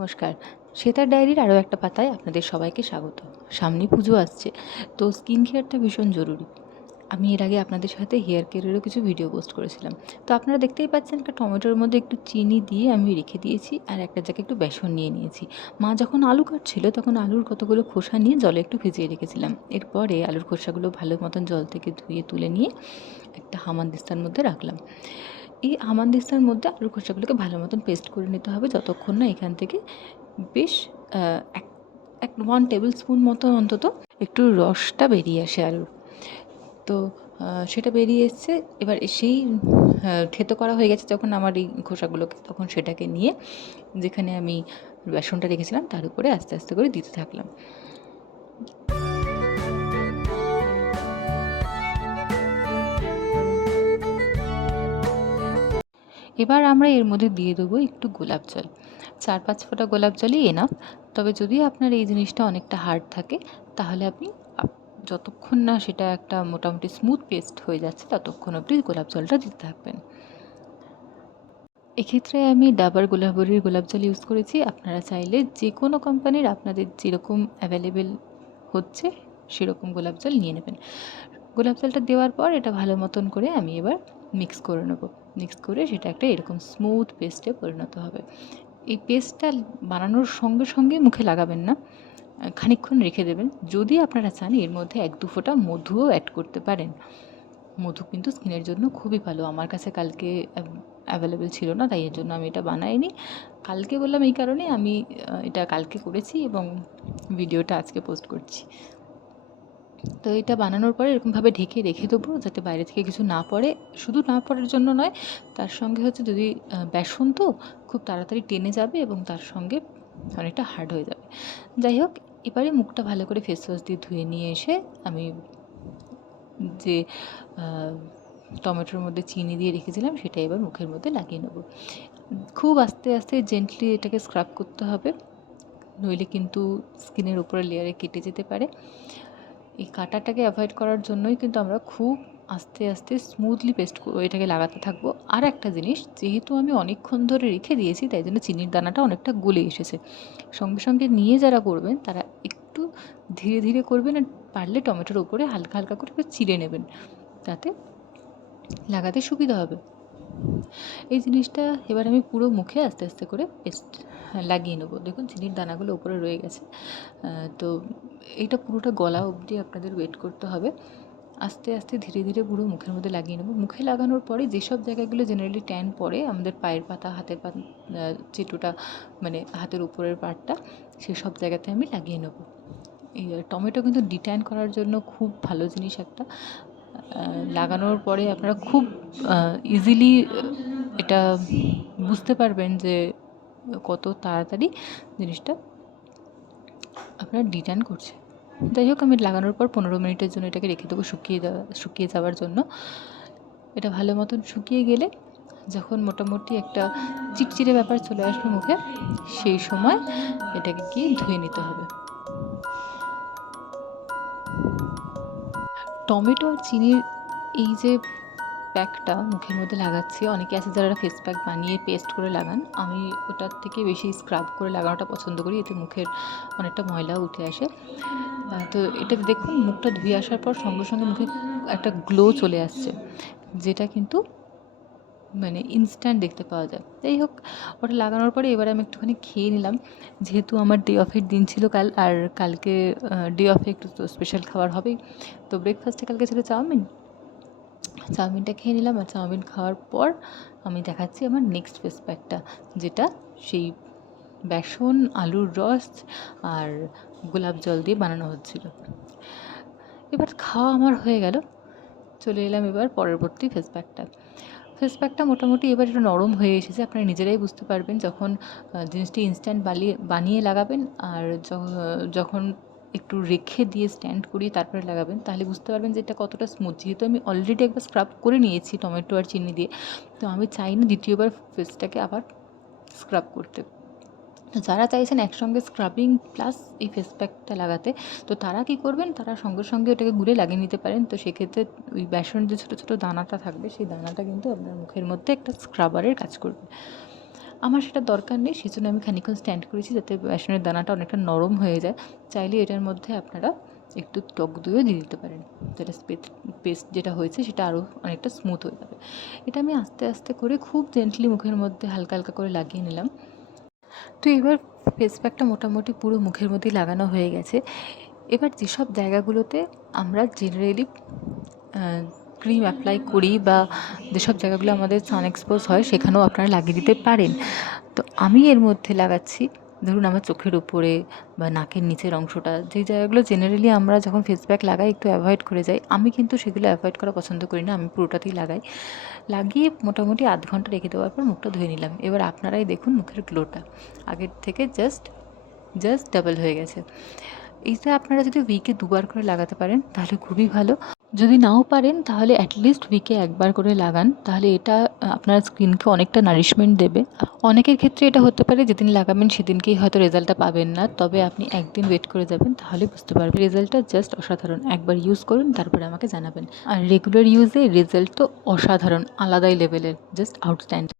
নমস্কার। শ্বেতার ডায়েরির আরও একটা পাতায় আপনাদের সবাইকে স্বাগত। সামনে পুজো আসছে, তো স্কিন কেয়ারটা ভীষণ জরুরি। আমি এর আগে আপনাদের সাথে হেয়ার কেয়ারেরও কিছু ভিডিও পোস্ট করেছিলাম। তো আপনারা দেখতেই পাচ্ছেন একটা টমেটোর মধ্যে একটু চিনি দিয়ে আমি রেখে দিয়েছি, আর একটা জায়গায় একটু বেসন নিয়ে নিয়েছি। মা যখন আলু কাটছিল তখন আলুর কতগুলো খোসা নিয়ে জলে একটু ভিজিয়ে রেখেছিলাম। এরপরে আলুর খোসাগুলো ভালো মতন জল থেকে ধুয়ে তুলে নিয়ে একটা হামানদিস্তার মধ্যে রাখলাম। এই হামানদিস্তার মধ্যে আলুর খোসাগুলোকে ভালো মতন পেস্ট করে নিতে হবে, যতক্ষণ না এখান থেকে বেশ এক এক 1 টেবিল স্পুন মতো অন্তত একটু রসটা বেরিয়ে আসে আলুর। তো সেটা বেরিয়ে এসছে। এবার সেই থেতো করা হয়ে গেছে যখন আমার এই খোসাগুলোকে, তখন সেটাকে নিয়ে যেখানে আমি বেসনটা রেখেছিলাম তার উপরে আস্তে আস্তে করে দিতে থাকলাম। এবার আমরা এর মধ্যে দিয়ে দেবো একটু গোলাপ জল। 4-5 ফোঁটা গোলাপ জলই এনাফ। তবে যদি আপনার এই জিনিসটা অনেকটা হার্ড থাকে, তাহলে আপনি যতক্ষণ না সেটা একটা মোটামুটি স্মুথ পেস্ট হয়ে যাচ্ছে ততক্ষণ অবধি গোলাপ জলটা দিতে থাকবেন। এক্ষেত্রে আমি ডাবর গোলাবরীর গোলাপ জল ইউজ করেছি। আপনারা চাইলে যে কোনো কোম্পানির আপনাদের যেরকম অ্যাভেলেবেল হচ্ছে সেরকম গোলাপ জল নিয়ে নেবেন। গোলাপ জলটা দেওয়ার পর এটা ভালো মতন করে আমি এবার মিক্স করে নেবো। মিক্স করে সেটা একটা এরকম স্মুথ পেস্টে পরিণত হবে। এই পেস্টটা বানানোর সঙ্গে সঙ্গে মুখে লাগাবেন না, খানিকক্ষণ রেখে দেবেন। যদি আপনারা চান এর মধ্যে 1-2 ফোঁটা মধুও অ্যাড করতে পারেন। মধু কিন্তু স্কিনের জন্য খুবই ভালো। আমার কাছে কালকে অ্যাভেলেবেল ছিল না, তাই এর জন্য আমি এটা বানাইনি। কালকে বললাম এই কারণে আমি এটা কালকে করেছি এবং ভিডিওটা আজকে পোস্ট করছি। তো এটা বানানোর পরে এরকমভাবে ঢেকে রেখে দেবো যাতে বাইরে থেকে কিছু না পড়ে। শুধু না পড়ার জন্য নয়, তার সঙ্গে হচ্ছে যদি বেসন তো খুব তাড়াতাড়ি টেনে যাবে এবং তার সঙ্গে অনেকটা হার্ড হয়ে যাবে। যাই হোক, এবারে মুখটা ভালো করে ফেস ওয়াশ দিয়ে ধুয়ে নিয়ে এসে আমি যে টমেটোর মধ্যে চিনি দিয়ে রেখেছিলাম সেটা এবার মুখের মধ্যে লাগিয়ে নেব। খুব আস্তে আস্তে জেন্টলি এটাকে স্ক্রাব করতে হবে, নইলে কিন্তু স্কিনের উপরের লেয়ারে কেটে যেতে পারে। এই কাটাটাকে অ্যাভয়েড করার জন্যই কিন্তু আমরা খুব আস্তে আস্তে স্মুথলি পেস্ট এটাকে লাগাতে থাকবো। আর একটা জিনিস, যেহেতু আমি অনেকক্ষণ ধরে রেখে দিয়েছি তাই জন্য চিনির দানাটা অনেকটা গলে এসেছে। সঙ্গে সঙ্গে নিয়ে যারা করবেন তারা একটু ধীরে ধীরে করবেন, আর পারলে টমেটোর উপরে হালকা হালকা করে চিড়ে নেবেন, তাতে লাগাতে সুবিধা হবে। এই জিনিসটা এবার আমি পুরো মুখে আস্তে আস্তে করে পেস্ট লাগিয়ে নেবো। দেখুন চিনির দানাগুলো উপরে রয়ে গেছে। তো এইটা পুরোটা গলা অবধি আপনাদের ওয়েট করতে হবে। আস্তে আস্তে ধীরে ধীরে পুরো মুখের মধ্যে লাগিয়ে নেবো। মুখে লাগানোর পরে যেসব জায়গাগুলো জেনারেলি ট্যান পড়ে, আমাদের পায়ের পাতা, হাতের চিটুটা, মানে হাতের উপরের পার্টটা, সেসব জায়গাতে আমি লাগিয়ে নেবো। এই টমেটো কিন্তু ডিট্যান করার জন্য খুব ভালো জিনিস একটা। লাগানোর পরে আপনারা খুব ইজিলি এটা বুঝতে পারবেন যে কত তাড়াতাড়ি জিনিসটা আপনার ডিট্যান করছে। যাই হোক, আমি লাগানোর পর 15 মিনিটের জন্য এটাকে রেখে দেবো শুকিয়ে যাওয়ার জন্য। এটা ভালো মতন শুকিয়ে গেলে যখন মোটামুটি একটা চিটচিটে ব্যাপার চলে আসবে মুখে, সেই সময় এটাকে গিয়ে ধুয়ে নিতে হবে। টমেটো আর চিনির এই যে প্যাকটা মুখের মধ্যে লাগাচ্ছি, অনেকে আছে যারা ফেস প্যাক বানিয়ে পেস্ট করে লাগান। আমি ওটার থেকে বেশি স্ক্রাব করে লাগানোটা পছন্দ করি, এতে মুখের অনেকটা ময়লাও উঠে আসে। তো এটা দেখুন, মুখটা ধুয়ে আসার পর সঙ্গে সঙ্গে মুখে একটা গ্লো চলে আসছে, যেটা কিন্তু মানে ইনস্ট্যান্ট দেখতে পাওয়া যায়। যাই হোক, ওটা লাগানোর পরে এবারে আমি একটুখানি খেয়ে নিলাম, যেহেতু আমার ডে অফের দিন ছিল কাল, আর কালকে ডে অফে একটু তো স্পেশাল খাবার হবেই। তো ব্রেকফাস্টে কালকে ছিল চাউমিনটা খেয়ে নিলাম। আর চাউমিন খাওয়ার পর আমি দেখাচ্ছি আমার নেক্সট ফেস প্যাকটা, যেটা সেই বেসন, আলুর রস আর গোলাপ জল দিয়ে বানানো হচ্ছিল। এবার খাওয়া আমার হয়ে গেল, চলে এলাম এবার পরবর্তী ফেস প্যাকটা মোটামুটি এবার একটু নরম হয়ে এসেছে। আপনারা নিজেরাই বুঝতে পারবেন যখন জিনিসটি ইনস্ট্যান্ট বানিয়ে লাগাবেন, আর যখন একটু রেখে দিয়ে স্ট্যান্ড করিয়ে তারপরে লাগাবেন, তাহলে বুঝতে পারবেন যে এটা কতটা স্মুথ। যেহেতু আমি অলরেডি একবার স্ক্রাব করে নিয়েছি টমেটো আর চিনি দিয়ে, তো আমি চাই না দ্বিতীয়বার ফেসটাকে আবার স্ক্রাব করতে। তো যারা চাইছেন একসঙ্গে স্ক্রাবিং প্লাস এই ফেস প্যাকটা লাগাতে, তো তারা কী করবেন, তারা সঙ্গে সঙ্গে ওটাকে গুলে লাগিয়ে নিতে পারেন। তো সেক্ষেত্রে ওই বেসনের যে ছোটো ছোটো দানাটা থাকবে, সেই দানাটা কিন্তু আপনার মুখের মধ্যে একটা স্ক্রাবারের কাজ করবে। আমার সেটা দরকার নেই, সেজন্য আমি খানিকক্ষণ স্ট্যান্ড করেছি যাতে বেসনের দানাটা অনেকটা নরম হয়ে যায়। চাইলে এটার মধ্যে আপনারা একটু টক দইও দিয়ে দিতে পারেন, তাহলে পেস্ট যেটা হয়েছে সেটা আরও অনেকটা স্মুথ হয়ে যাবে। এটা আমি আস্তে আস্তে করে খুব জেন্টলি মুখের মধ্যে হালকা হালকা করে লাগিয়ে নিলাম। তো এবার ফেস প্যাকটা মোটামুটি পুরো মুখের মধ্যেই লাগানো হয়ে গেছে। এবার যেসব জায়গাগুলোতে আমরা জেনারেলি ক্রিম অ্যাপ্লাই করি বা যেসব জায়গাগুলো আমাদের সান এক্সপোজ হয় সেখানেও আপনারা লাগিয়ে দিতে পারেন। তো আমি এর মধ্যে লাগাচ্ছি, ধরুন আমার চোখের উপরে বা নাকের নিচের অংশটা, যেই জায়গাগুলো জেনারেলি আমরা যখন ফেস প্যাক লাগাই একটু অ্যাভয়েড করে যাই, আমি কিন্তু সেগুলো অ্যাভয়েড করা পছন্দ করি না, আমি পুরোটাতেই লাগাই। লাগিয়ে মোটামুটি আধ ঘন্টা রেখে দেওয়ার পর মুখটা ধুয়ে নিলাম। এবার আপনারাই দেখুন মুখের গ্লোটা আগের থেকে জাস্ট ডাবল হয়ে গেছে। এইটা আপনারা যদি উইকে 2 বার করে লাগাতে পারেন তাহলে খুবই ভালো। যদি নাও পারেন তাহলে অ্যাটলিস্ট উইকে 1 বার করে লাগান, তাহলে এটা আপনার স্কিনকে অনেকটা নারিশমেন্ট দেবে। অনেকের ক্ষেত্রে এটা হতে পারে যেদিন লাগাবেন সেদিনকেই হয়তো রেজাল্টটা পাবেন না, তবে আপনি একদিন ওয়েট করে যাবেন, তাহলে বুঝতে পারবেন। রেজাল্টটা জাস্ট অসাধারণ। একবার ইউজ করুন, তারপরে আমাকে জানাবেন। আর রেগুলার ইউজে রেজাল্ট তো অসাধারণ, আলাদাই লেভেলের, জাস্ট আউটস্ট্যান্ডিং।